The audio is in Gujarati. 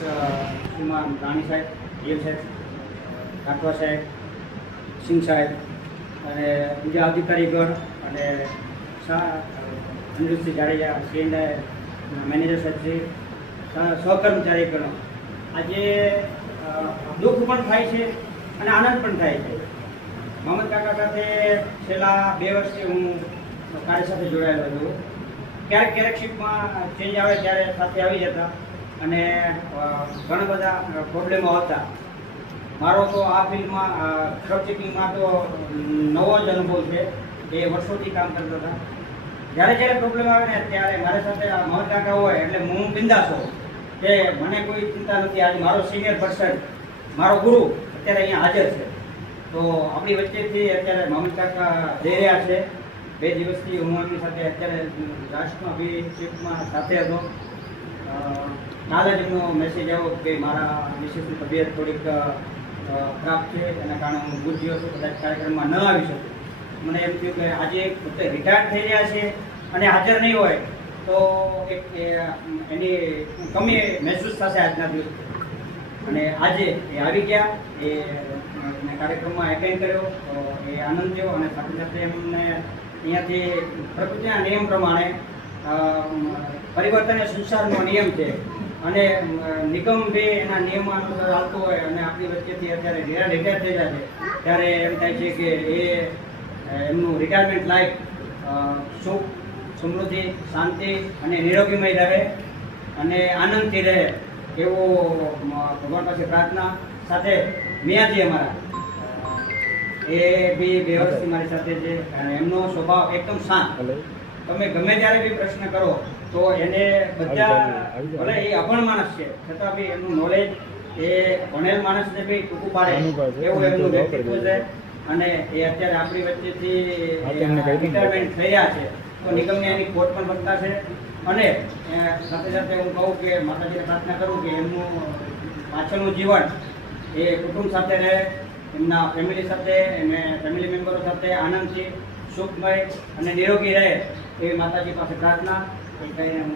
શ્રીમાન રાણી સાહેબ, જીએલ સાહેબ, કાટવા સાહેબ, સિંહ સાહેબ અને બીજા અધિકારીગણ અને અનિરુદ્ધસિંહ જાડેજા, સીએનએ મેનેજર સાહેબશ્રી, સહકર્મચારીગણો, આજે દુઃખ પણ થાય છે અને આનંદ પણ થાય છે. મોહમ્મદ કાકા સાથે છેલ્લા 2 વર્ષથી હું કાર્ય સાથે જોડાયેલો છું. ક્યારેક શિફ્ટમાં ચેન્જ આવે ત્યારે સાથે આવી જતા અને ઘણા બધા પ્રોબ્લેમો હતા. મારો તો આ ફિલ્ડમાં ટ્રક ચેકિંગમાં તો નવો જ અનુભવ છે. 2 વર્ષોથી કામ કરતા હતા. જ્યારે પ્રોબ્લેમ આવે ને ત્યારે મારી સાથે મોહમ્મદ કાકા હોય એટલે હું બિંદાસ હોઉં કે મને કોઈ ચિંતા નથી. આજે મારો સિનિયર પર્સન, મારો ગુરુ અત્યારે અહીંયા હાજર છે. તો આપણી વચ્ચેથી અત્યારે મોહમ્મદ કાકા જઈ રહ્યા છે. 2 દિવસથી હું એમની સાથે અત્યારે રાષ્ટ્રમાં અભિષેકમાં સાથે હતો. કાલે જ એમનો મેસેજ આવ્યો કે મારા મિસેસની તબિયત થોડીક ખરાબ છે, એના કારણે હું ભૂલ ગયો છું, કદાચ કાર્યક્રમમાં ન આવી શકું. મને એમ થયું કે આજે પોતે રિટાયર થઈ રહ્યા છે અને હાજર નહીં હોય તો એક એની કમી મહેસૂસ થશે આજના દિવસ. અને આજે એ આવી ગયા, એ કાર્યક્રમમાં એટેન્ડ કર્યો, તો એ આનંદ થયો. અને સાથે સાથે એમને અહીંયાથી પ્રકૃતિના નિયમ પ્રમાણે પરિવર્તન એ સંસારનો નિયમ છે અને નિગમ બી એના નિયમાનુસાર ચાલતું હોય અને આપણી વચ્ચેથી અત્યારે રિટાયર થઈ જાય છે ત્યારે એમ થાય છે કે એ એમનું રિટાયરમેન્ટ લાઈફ સુખ, સમૃદ્ધિ, શાંતિ અને નિરોગીમય રહે અને આનંદથી રહે એવો ભગવાન પાસે પ્રાર્થના. સાથે મિયાજી અમારા એ બી 2 વર્ષથી મારી સાથે છે અને એમનો સ્વભાવ એકદમ શાંત. તમે ગમે ત્યારે બી પ્રશ્ન કરો તો એને બધા, ભલે એ અભણ માણસ છે છતાં બી એમનું નોલેજ એ ભણેલ માણસને બી ટૂંકું પાડે એવું એમનું વ્યક્તિત્વ છે. અને એ અત્યારે આપણી વચ્ચેથી રિટાયરમેન્ટ થઈ રહ્યા છે તો નિગમને એની ખોટ પણ વધતા છે. અને સાથે સાથે હું કહું કે માતાજીને પ્રાર્થના કરું કે એમનું પાછળનું જીવન એ કુટુંબ સાથે રહે, એમના ફેમિલી સાથે અને ફેમિલી મેમ્બરો સાથે આનંદથી, સુખમય અને નિરોગી રહે એવી માતાજી પાસે પ્રાર્થના એ કહીને હું